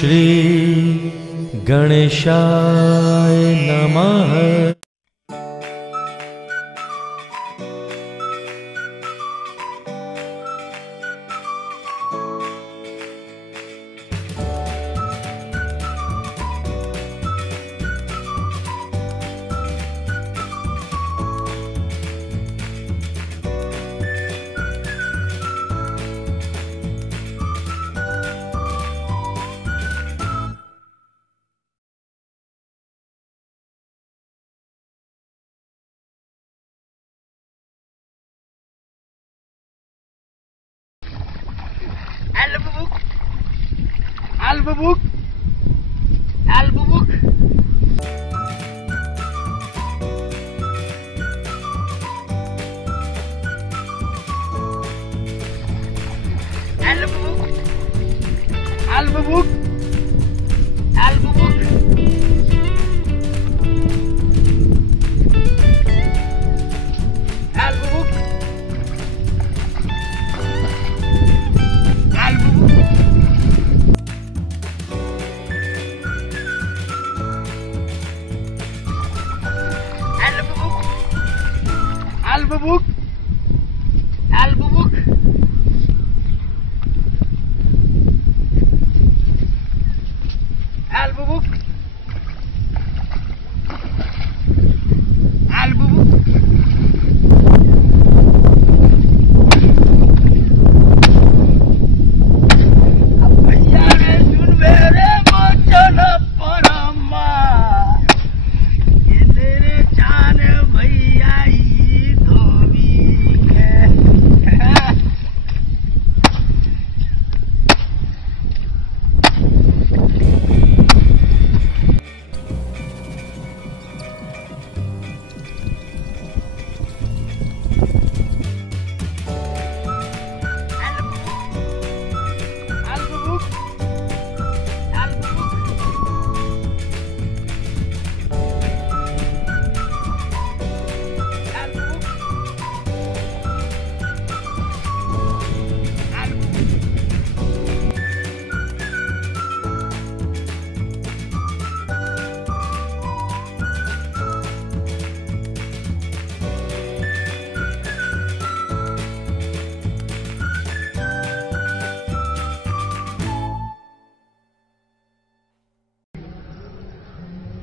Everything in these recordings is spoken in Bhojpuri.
श्री गणेशाय नमः। Albubuk. Albubuk. Albubuk. Albubuk. Albubuk. Albubuk. Albubuk. Albubuk. Albubuk. Apayare sunvere mochana parama ye tere chan bhaiya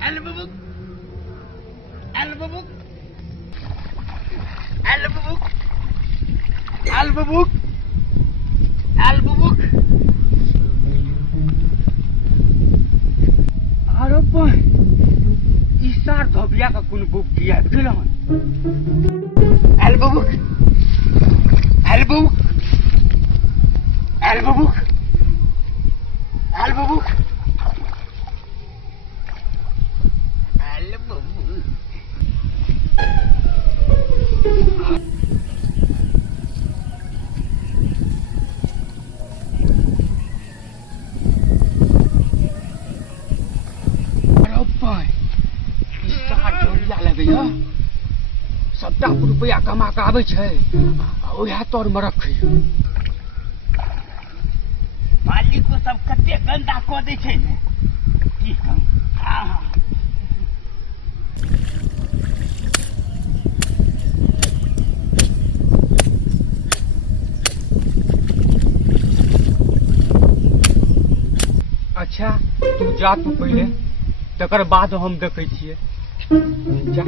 Albubuk. Albubuk. Albubuk. Albubuk. Albubuk. अरे पण इसार धोबिया का कुन बुक दिया दिला मन Albubuk. Albubuk. Albubuk. Albubuk. सबटा रुपया कमा के आवे छै ओहा तोर में रखियो मालिक को सब कते गंदा क दै छै ने की कहूं। हां अच्छा तू जा तू पहले तकर बाद हम देखै छियै जा।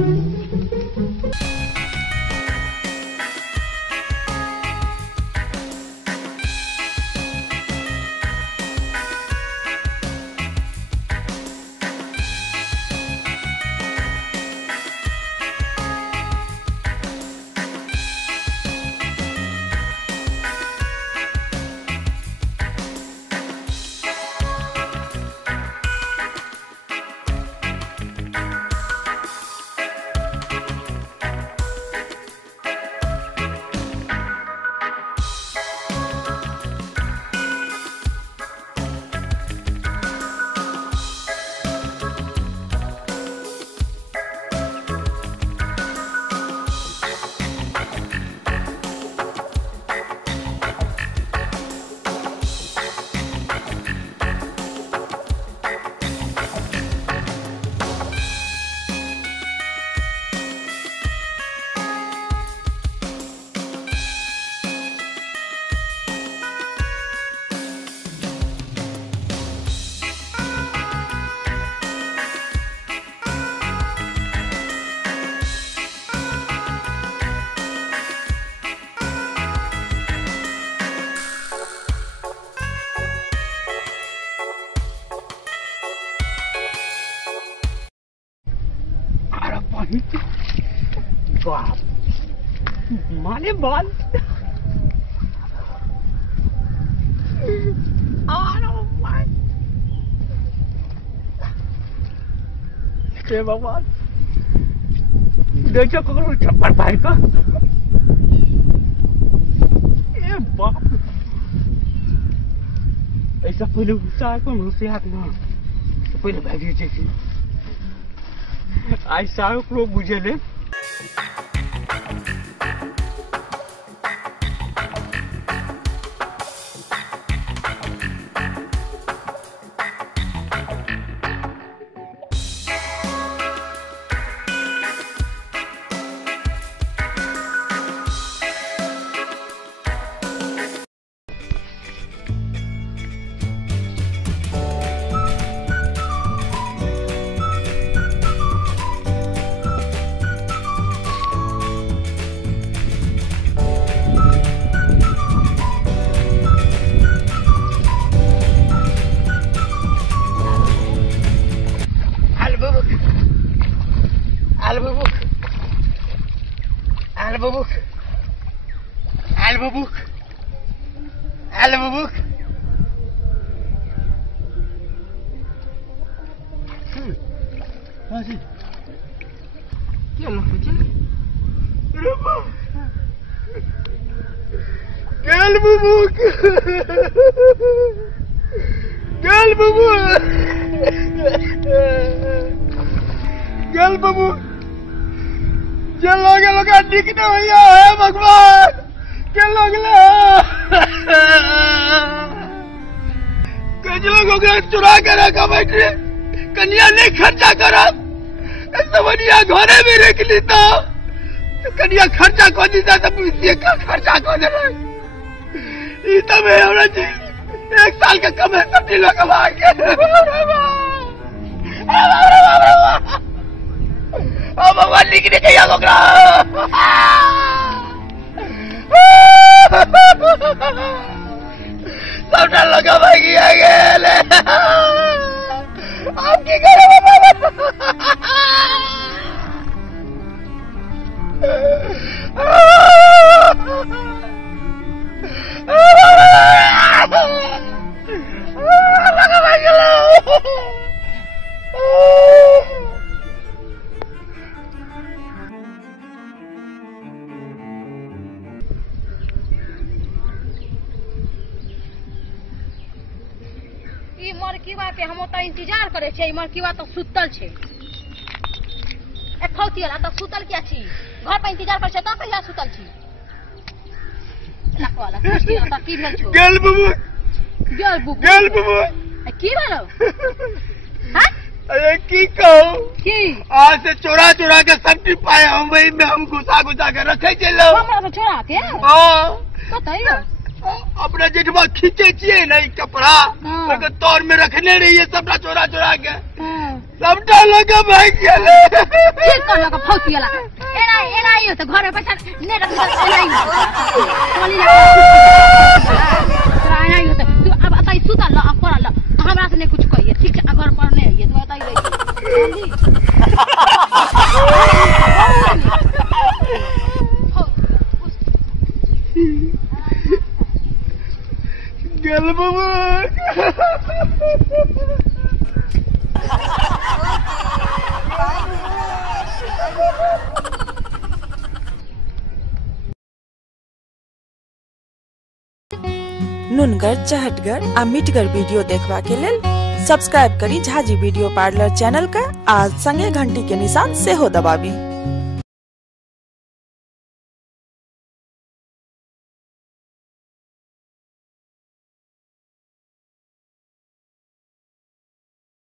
बाप माने बाल हे भगवान देखो ककरो छप्पर फाड़ का ए बाप ऐसा पहले गुस्सा को मुझसे हाथ ना तो पहले भागी जैसी ऐसा को बुझे ले Albubuk. Jhaji. क्या लोग बचे? Albubuk. Albubuk. चलो दिखने भैया है भगवान चलो कुछ लोगों को चुरा कर रखा बैठे कन्या नहीं खर्चा करा बढ़िया घरे में रख लेता तो कन्या खर्चा को देता तब का खर्चा को दे तब एक साल का कम है सब लोग कमा के भगवान लिखने चाहिए सबटा लगा भाई आगे आपकी करे मरकीवा के हम तो इंतजार करे छे मरकीवा तो सुतल छे खौतियला तो सुतल क्या छी घर पर इंतजार कर छे तो कहिया सुतल छी लकवाला कृष्णा तो की भेल छो गेल बुबू की भेलो हां अरे की कहू की आज से चोरा के सब्जी पाए हम वही में हम घुसा के रखे चलो हमरा से चोरा के हां बताइयो अपने जेठवा खींचे छिए नहीं कपड़ा तो तौर में रखने रहिए सबटा चोरा के सबटा लगा भाई गेले की कहलो के फौतियला एना यो तो घर में पैसा ने रख एना यो तो तू अब अतई सुतल ल पड़ल हमरा से ने कुछ कहिए ठीक है घर पर नहीं है तू अतई रही गेल बाबू नुनगर चहटगर आ मीठगर वीडियो देखबा के लेल सब्सक्राइब करी झाजी वीडियो पार्लर चैनल का आ संगे घंटी के निशान से हो दबाबी।